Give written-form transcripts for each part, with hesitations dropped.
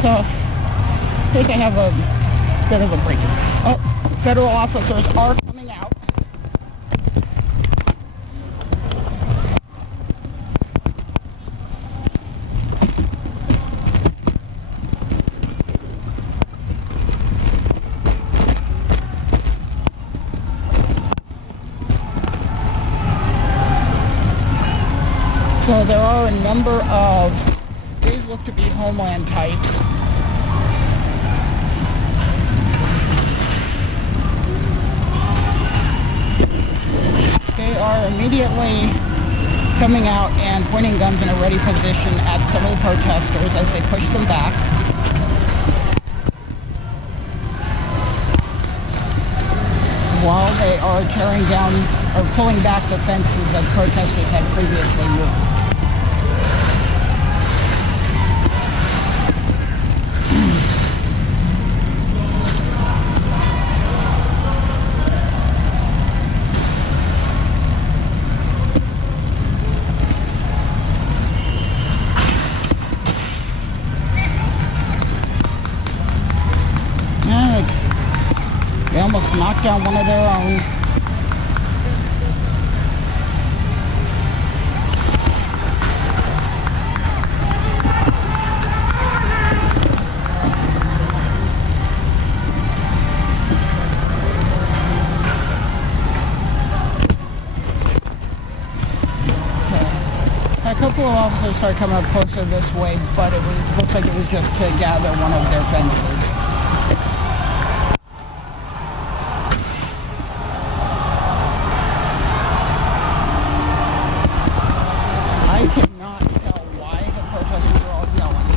So, here's I have a bit of a break. Oh, federal officers are coming out. So there are a number of, these look to be homeland types. They are immediately coming out and pointing guns in a ready position at some of the protesters as they push them back. While they are tearing down or pulling back the fences that protesters had previously moved. They almost knocked down one of their own. A couple of officers started coming up closer this way, but looks like it was just to gather one of their fences. I cannot tell why the protesters are all yelling.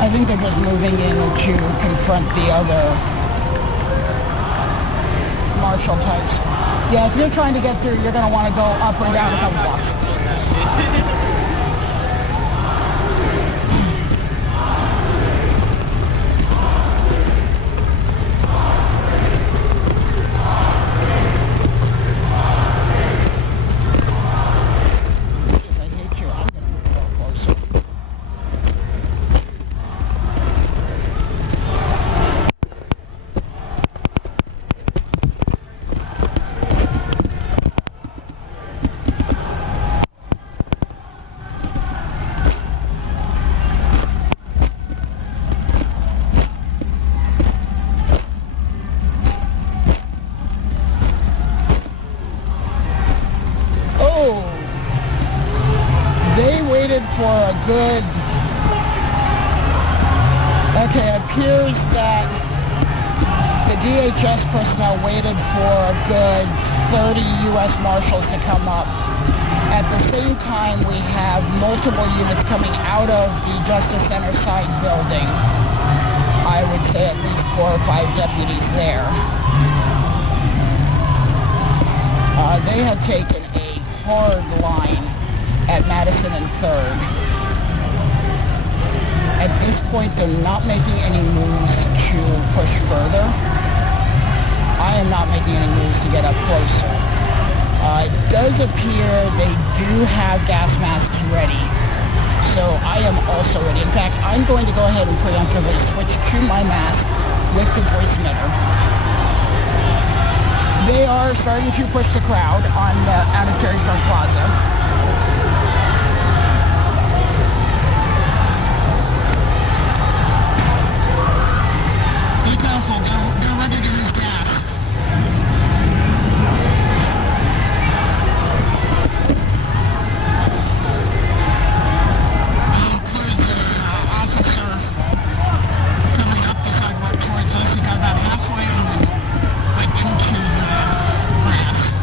I think they're just moving in to confront the other martial types. Yeah, if you're trying to get through, you're going to want to go up or down a couple blocks. They waited for a good... Okay, it appears that the DHS personnel waited for a good 30 U.S. Marshals to come up. At the same time, we have multiple units coming out of the Justice Center side building. I would say at least 4 or 5 deputies there. They have taken a hard line at Madison and 3rd. At this point, they're not making any moves to push further. I am not making any moves to get up closer. It does appear they do have gas masks ready, so I am also ready. In fact, I'm going to go ahead and preemptively switch to my mask with the voice emitter. They are starting to push the crowd on out of Terry Stone Plaza. Be careful, they're ready to use gas. That includes an officer coming up the sidewalk towards us. He got about halfway and then went into the grass.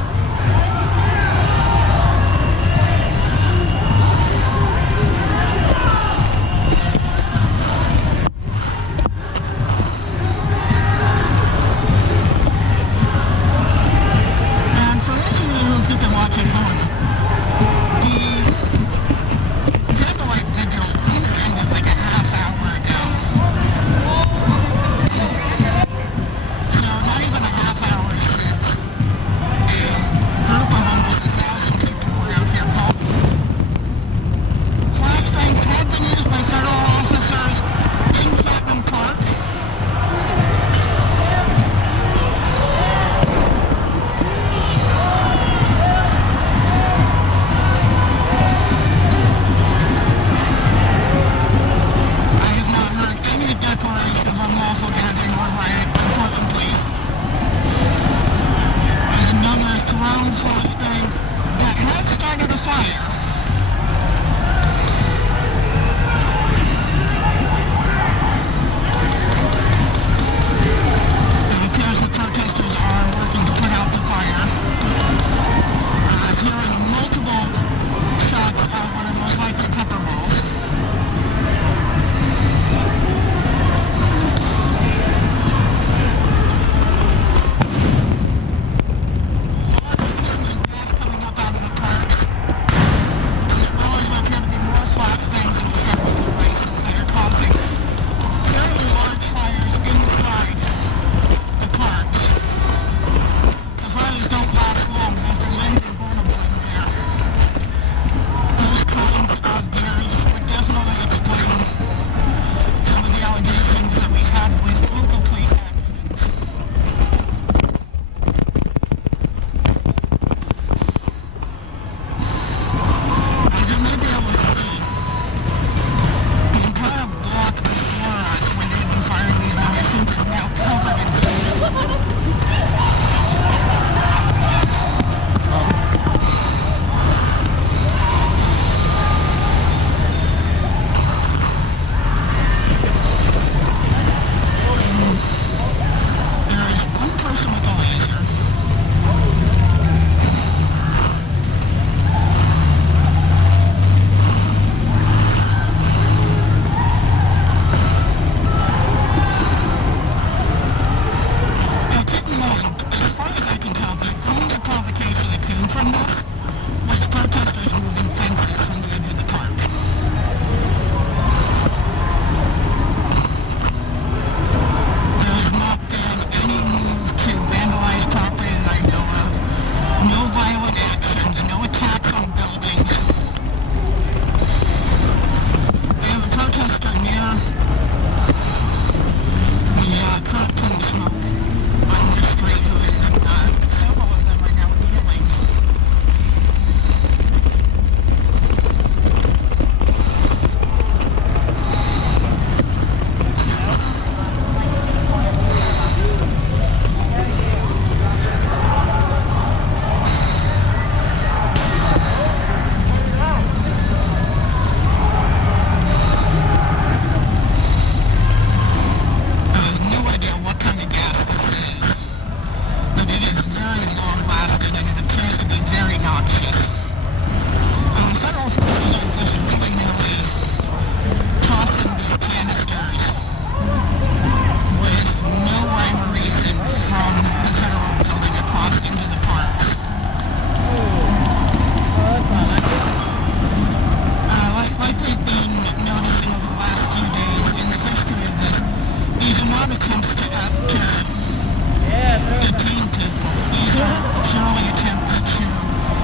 detain people. These are purely attempts to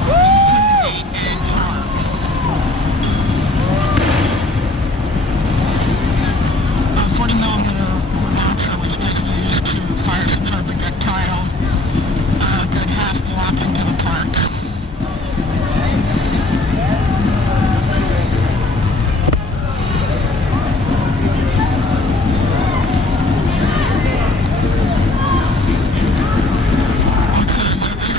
intimidate and harm. A 40mm launcher was just used to fire some sort of projectile a good half block into the park. Okay, there is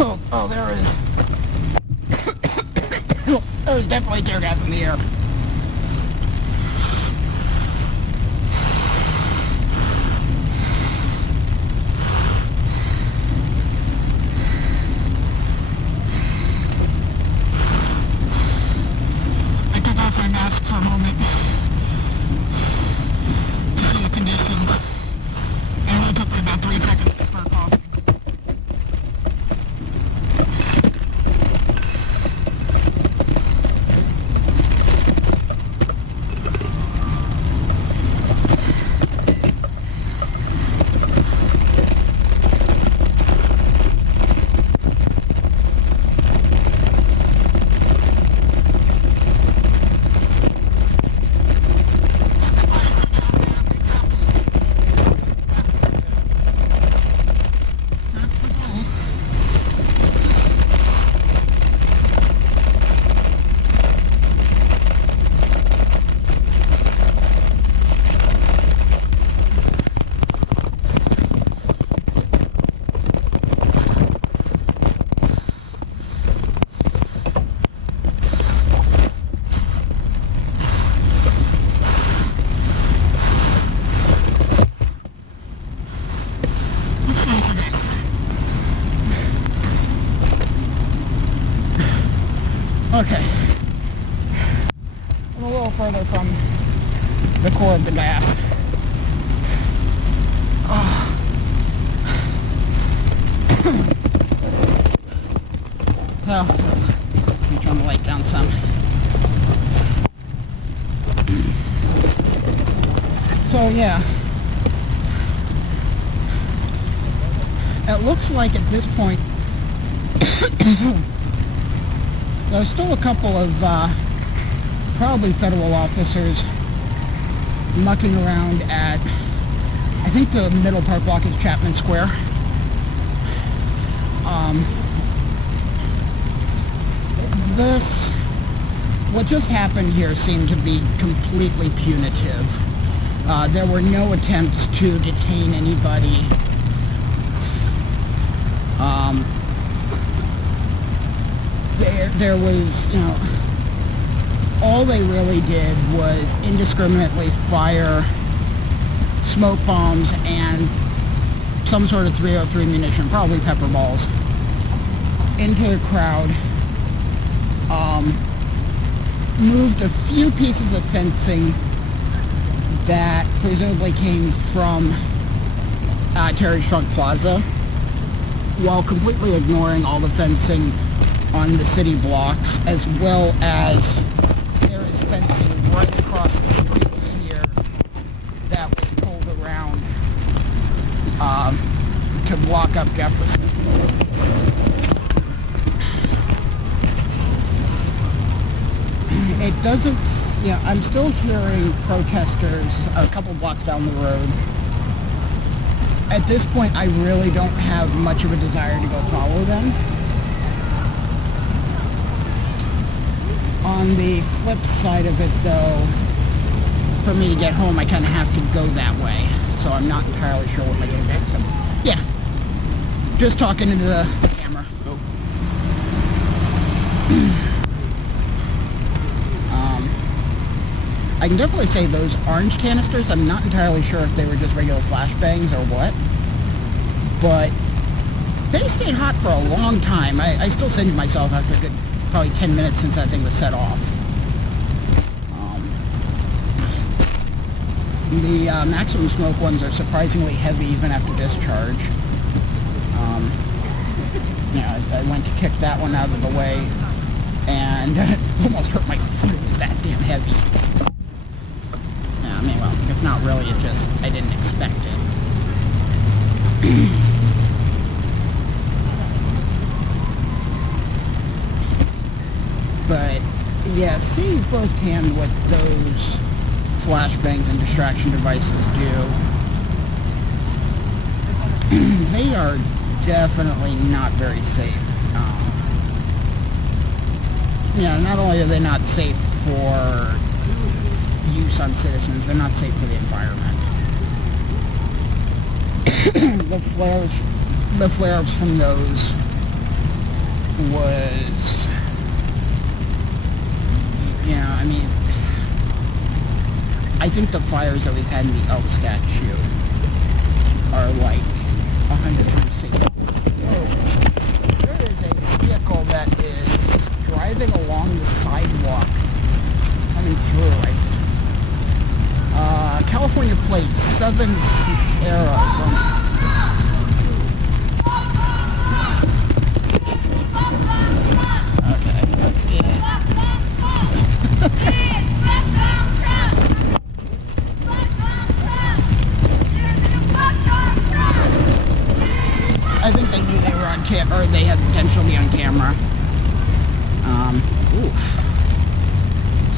Oh, there is. There's definitely tear gas in the air. I took off my mask for a moment to see the conditions. It only took me about 3 seconds to start coughing. Okay. I'm a little further from the core of the gas. Well, let me turn the light down some. So yeah. It looks like at this point there's still a couple of probably federal officers mucking around at, I think the middle park block is Chapman Square. What just happened here seemed to be completely punitive. There were no attempts to detain anybody. There was, you know, all they really did was indiscriminately fire smoke bombs and some sort of 303 munition, probably pepper balls, into the crowd. Moved a few pieces of fencing that presumably came from Terry Trunk Plaza, while completely ignoring all the fencing on the city blocks, as well as there is fencing right across the street here that was pulled around to block up Jefferson. It doesn't, you know, I'm still hearing protesters a couple blocks down the road. At this point, I really don't have much of a desire to go follow them. On the flip side of it, though, for me to get home, I kind of have to go that way. So I'm not entirely sure what my game is. So, yeah. Just talking into the camera. I can definitely say those orange canisters, I'm not entirely sure if they were just regular flashbangs or what. But they stayed hot for a long time. I still singed myself after a good probably 10 minutes since that thing was set off. The maximum smoke ones are surprisingly heavy even after discharge. Yeah, I went to kick that one out of the way and it almost hurt my foot. It was that damn heavy. Yeah, I mean, well, it's not really, it just, I didn't expect it. But, yeah, seeing firsthand what those flashbangs and distraction devices do, they are definitely not very safe. Not only are they not safe for use on citizens, they're not safe for the environment. The flare-ups from those was, I mean, I think the fires that we've had in the elk statue are like 100 times safer. There is a vehicle that is just driving along the sidewalk, coming through right now. California plate 7 Sierra from I think they knew they were on camera, or they had potential to be on camera.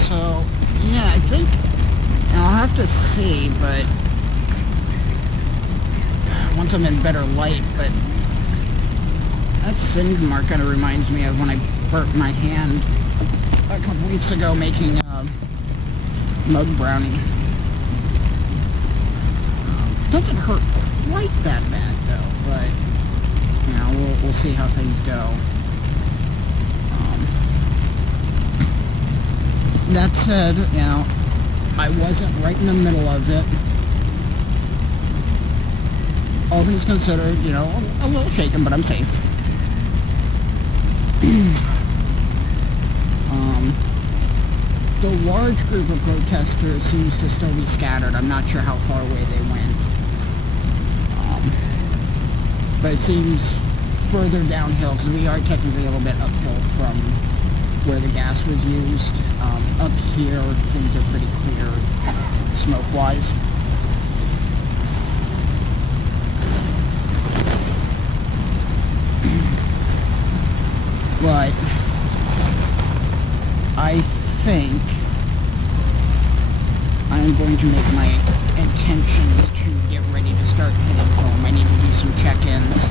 So, yeah, I think I'll have to see, but once I'm in better light, but that singed mark kind of reminds me of when I burnt my hand a couple weeks ago making mug brownie. Doesn't hurt quite that bad though, but we'll see how things go. That said, I wasn't right in the middle of it. All things considered, a little shaken, but I'm safe. The large group of protesters seems to still be scattered. I'm not sure how far away they went. But it seems further downhill, because we are technically a little bit uphill from where the gas was used. Up here, things are pretty clear, smoke-wise. But I think I'm going to make my intentions to get ready to start heading home. I need to do some check-ins,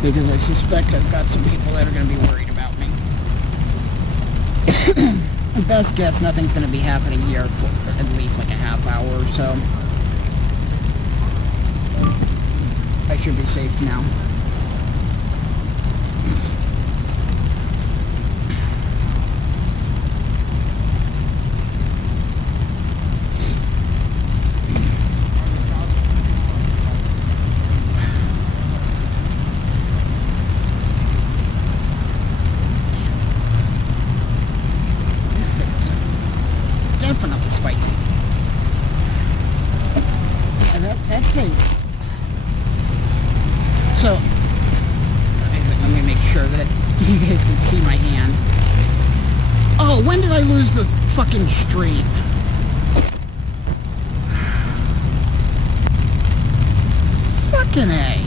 because I suspect I've got some people that are going to be worried about me. Best guess, nothing's going to be happening here for at least like a half hour or so. I should be safe now. Definitely spicy. And that thing. So, let me make sure that you guys can see my hand. Oh, when did I lose the fucking street? Fucking A.